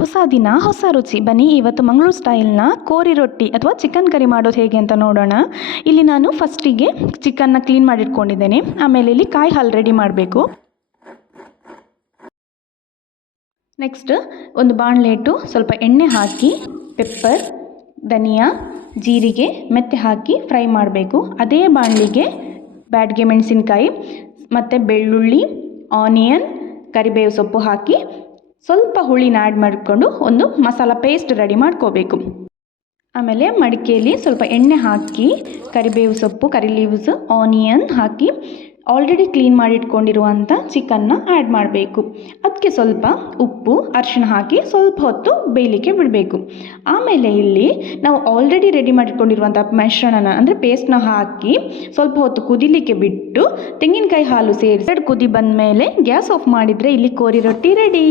ಹೊಸ ದಿನ ಹೊಸ ರುಚಿ. ಬನ್ನಿ ಇವತ್ತು ಮಂಗಳೂರು ಸ್ಟೈಲ್ನ ಕೋರಿ ರೊಟ್ಟಿ ಅಥವಾ ಚಿಕನ್ ಕರಿ ಮಾಡೋದು ಹೇಗೆ ಅಂತ ನೋಡೋಣ. ಇಲ್ಲಿ ನಾನು ಫಸ್ಟಿಗೆ ಚಿಕನ್ನ ಕ್ಲೀನ್ ಮಾಡಿಟ್ಕೊಂಡಿದ್ದೇನೆ. ಆಮೇಲೆ ಇಲ್ಲಿ ಕಾಯಿ ಹಾಲು ರೆಡಿ ಮಾಡಬೇಕು. ನೆಕ್ಸ್ಟ್ ಒಂದು ಬಾಣಲೆ ಇಟ್ಟು ಸ್ವಲ್ಪ ಎಣ್ಣೆ ಹಾಕಿ ಪೆಪ್ಪರ್, ಧನಿಯಾ, ಜೀರಿಗೆ, ಮೆತ್ತೆ ಹಾಕಿ ಫ್ರೈ ಮಾಡಬೇಕು. ಅದೇ ಬಾಣಲಿಗೆ ಬ್ಯಾಡ್ಗೆ ಮೆಣಸಿನಕಾಯಿ ಮತ್ತು ಬೆಳ್ಳುಳ್ಳಿ, ಆನಿಯನ್, ಕರಿಬೇವು ಸೊಪ್ಪು ಹಾಕಿ ಸ್ವಲ್ಪ ಹುಳಿನ ಆ್ಯಡ್ ಮಾಡಿಕೊಂಡು ಒಂದು ಮಸಾಲ ಪೇಸ್ಟ್ ರೆಡಿ ಮಾಡ್ಕೋಬೇಕು. ಆಮೇಲೆ ಮಡಿಕೆಯಲ್ಲಿ ಸ್ವಲ್ಪ ಎಣ್ಣೆ ಹಾಕಿ ಕರಿಬೇವು ಸೊಪ್ಪು, ಕರಿ ಲೀವ್ಸ್, ಆನಿಯನ್ ಹಾಕಿ ಆಲ್ರೆಡಿ ಕ್ಲೀನ್ ಮಾಡಿಟ್ಕೊಂಡಿರುವಂಥ ಚಿಕನ್ನ ಆ್ಯಡ್ ಮಾಡಬೇಕು. ಅದಕ್ಕೆ ಸ್ವಲ್ಪ ಉಪ್ಪು, ಅರಿಶಿಣ ಹಾಕಿ ಸ್ವಲ್ಪ ಹೊತ್ತು ಬೇಯಲಿಕ್ಕೆ ಬಿಡಬೇಕು. ಆಮೇಲೆ ಇಲ್ಲಿ ನಾವು ಆಲ್ರೆಡಿ ರೆಡಿ ಮಾಡಿಟ್ಕೊಂಡಿರುವಂಥ ಮಿಶ್ರಣನ ಅಂದರೆ ಪೇಸ್ಟ್ನ ಹಾಕಿ ಸ್ವಲ್ಪ ಹೊತ್ತು ಕುದಿಲಿಕ್ಕೆ ಬಿಟ್ಟು ತೆಂಗಿನಕಾಯಿ ಹಾಲು ಸೇರಿಸಿ ಕುದಿ ಬಂದ ಮೇಲೆ ಗ್ಯಾಸ್ ಆಫ್ ಮಾಡಿದರೆ ಇಲ್ಲಿ ಕೋರಿ ರೊಟ್ಟಿ ರೆಡಿ.